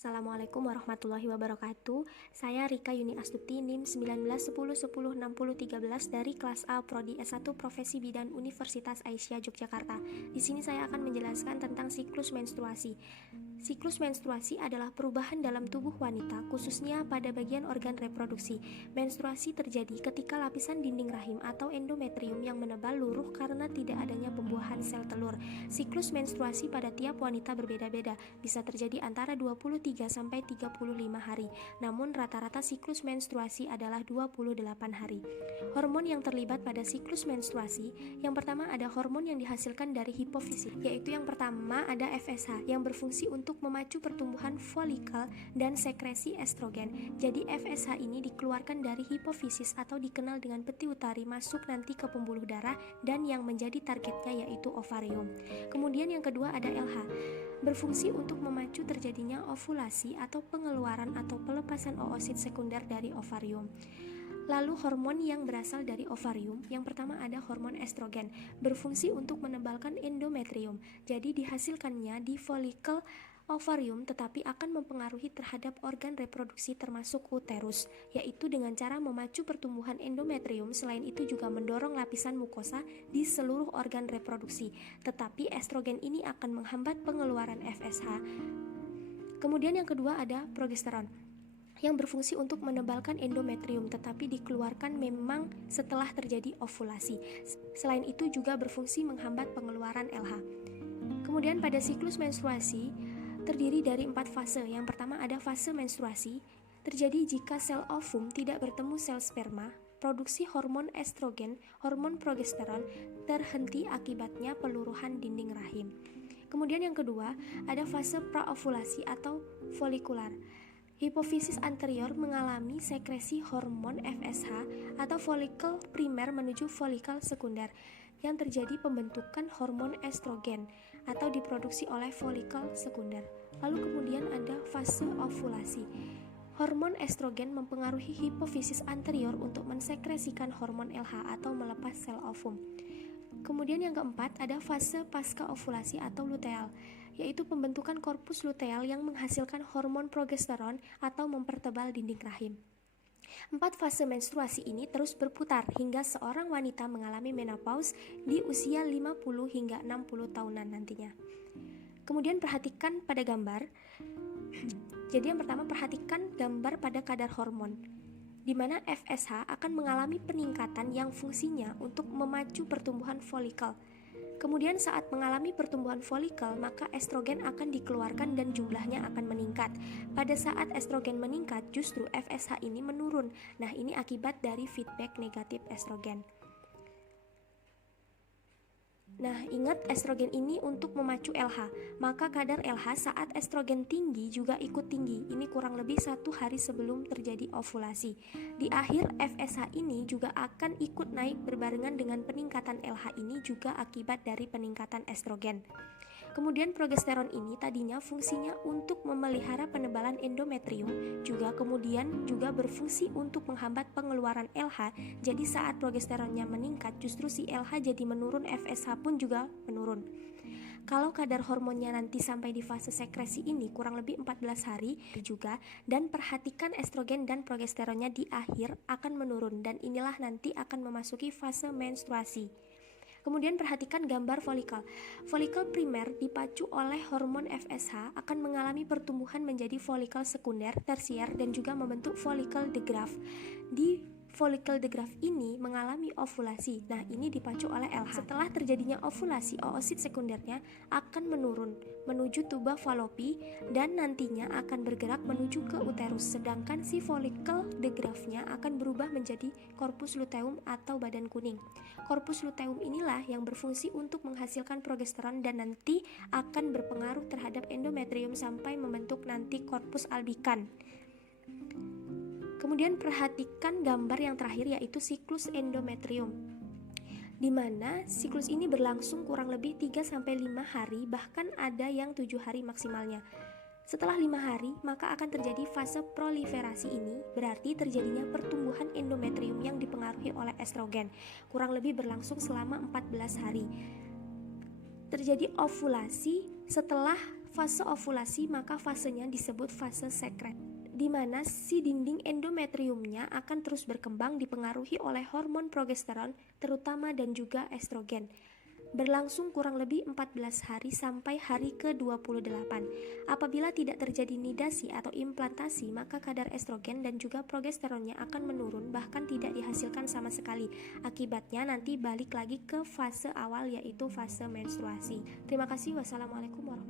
Assalamualaikum warahmatullahi wabarakatuh. Saya Rika Yuni Astuti, NIM 1910106013 dari kelas A Prodi S1 Profesi Bidan Universitas Aisyah Yogyakarta. Di sini saya akan menjelaskan tentang siklus menstruasi. Siklus menstruasi adalah perubahan dalam tubuh wanita, khususnya pada bagian organ reproduksi. Menstruasi terjadi ketika lapisan dinding rahim atau endometrium yang menebal luruh karena tidak adanya pembuahan sel telur. Siklus menstruasi pada tiap wanita berbeda-beda, bisa terjadi antara 23 sampai 35 hari. Namun rata-rata siklus menstruasi adalah 28 hari. Hormon yang terlibat pada siklus menstruasi, yang pertama ada hormon yang dihasilkan dari hipofisis, yaitu yang pertama ada FSH yang berfungsi untuk memacu pertumbuhan folikel dan sekresi estrogen. Jadi FSH ini dikeluarkan dari hipofisis atau dikenal dengan pituitari, masuk nanti ke pembuluh darah dan yang menjadi targetnya yaitu ovarium. Kemudian yang kedua ada LH, berfungsi untuk memacu terjadinya ovulasi atau pengeluaran atau pelepasan oosit sekunder dari ovarium. Lalu hormon yang berasal dari ovarium, yang pertama ada hormon estrogen, berfungsi untuk menebalkan endometrium. Jadi dihasilkannya di folikel ovarium, tetapi akan mempengaruhi terhadap organ reproduksi termasuk uterus, yaitu dengan cara memacu pertumbuhan endometrium. Selain itu juga mendorong lapisan mukosa di seluruh organ reproduksi. Tetapi estrogen ini akan menghambat pengeluaran FSH. Kemudian yang kedua ada progesteron, yang berfungsi untuk menebalkan endometrium, tetapi dikeluarkan memang setelah terjadi ovulasi. Selain itu juga berfungsi menghambat pengeluaran LH. Kemudian pada siklus menstruasi terdiri dari 4 fase. Yang pertama ada fase menstruasi, terjadi jika sel ovum tidak bertemu sel sperma, produksi hormon estrogen, hormon progesteron terhenti akibatnya peluruhan dinding rahim. Kemudian yang kedua ada fase praovulasi atau folikular. Hipofisis anterior mengalami sekresi hormon FSH atau folikel primer menuju folikel sekunder, yang terjadi pembentukan hormon estrogen atau diproduksi oleh folikel sekunder. Lalu kemudian ada fase ovulasi. Hormon estrogen mempengaruhi hipofisis anterior untuk mensekresikan hormon LH atau melepas sel ovum. Kemudian yang keempat ada fase pasca ovulasi atau luteal, yaitu pembentukan korpus luteal yang menghasilkan hormon progesteron atau mempertebal dinding rahim. 4 fase menstruasi ini terus berputar hingga seorang wanita mengalami menopause di usia 50 hingga 60 tahunan nantinya. Kemudian perhatikan pada gambar. Jadi yang pertama perhatikan gambar pada kadar hormon, di mana FSH akan mengalami peningkatan yang fungsinya untuk memacu pertumbuhan folikel. Kemudian saat mengalami pertumbuhan folikel, maka estrogen akan dikeluarkan dan jumlahnya akan meningkat. Pada saat estrogen meningkat, justru FSH ini menurun. Nah, ini akibat dari feedback negatif estrogen. Nah, ingat estrogen ini untuk memacu LH, maka kadar LH saat estrogen tinggi juga ikut tinggi. Ini kurang lebih 1 hari sebelum terjadi ovulasi. Di akhir FSH ini juga akan ikut naik berbarengan dengan peningkatan LH ini juga akibat dari peningkatan estrogen. Kemudian progesteron ini tadinya fungsinya untuk memelihara penebalan endometrium, juga kemudian juga berfungsi untuk menghambat pengeluaran LH. Jadi saat progesteronnya meningkat, justru si LH jadi menurun, FSH pun juga menurun. Kalau kadar hormonnya nanti sampai di fase sekresi ini kurang lebih 14 hari juga, dan perhatikan estrogen dan progesteronnya di akhir akan menurun, dan inilah nanti akan memasuki fase menstruasi. Kemudian perhatikan gambar folikel. Folikel primer dipacu oleh hormon FSH akan mengalami pertumbuhan menjadi folikel sekunder, tersier, dan juga membentuk folikel de Graaff. Di folikel de Graaff ini mengalami ovulasi. Nah, ini dipacu oleh LH. Setelah terjadinya ovulasi, oosit sekundernya akan menurun menuju tuba Fallopi dan nantinya akan bergerak menuju ke uterus. Sedangkan si folikel de Graaff-nya akan berubah menjadi korpus luteum atau badan kuning. Korpus luteum inilah yang berfungsi untuk menghasilkan progesteron dan nanti akan berpengaruh terhadap endometrium sampai membentuk nanti korpus albikan. Kemudian perhatikan gambar yang terakhir, yaitu siklus endometrium, di mana siklus ini berlangsung kurang lebih 3-5 hari, bahkan ada yang 7 hari maksimalnya. Setelah 5 hari, maka akan terjadi fase proliferasi. Ini berarti terjadinya pertumbuhan endometrium yang dipengaruhi oleh estrogen, kurang lebih berlangsung selama 14 hari. Terjadi ovulasi setelah fase ovulasi, maka fasenya disebut fase sekret, di mana si dinding endometriumnya akan terus berkembang dipengaruhi oleh hormon progesteron terutama dan juga estrogen. Berlangsung kurang lebih 14 hari sampai hari ke-28. Apabila tidak terjadi nidasi atau implantasi, maka kadar estrogen dan juga progesteronnya akan menurun, bahkan tidak dihasilkan sama sekali. Akibatnya nanti balik lagi ke fase awal, yaitu fase menstruasi. Terima kasih. Wassalamualaikum warahmatullahi wabarakatuh.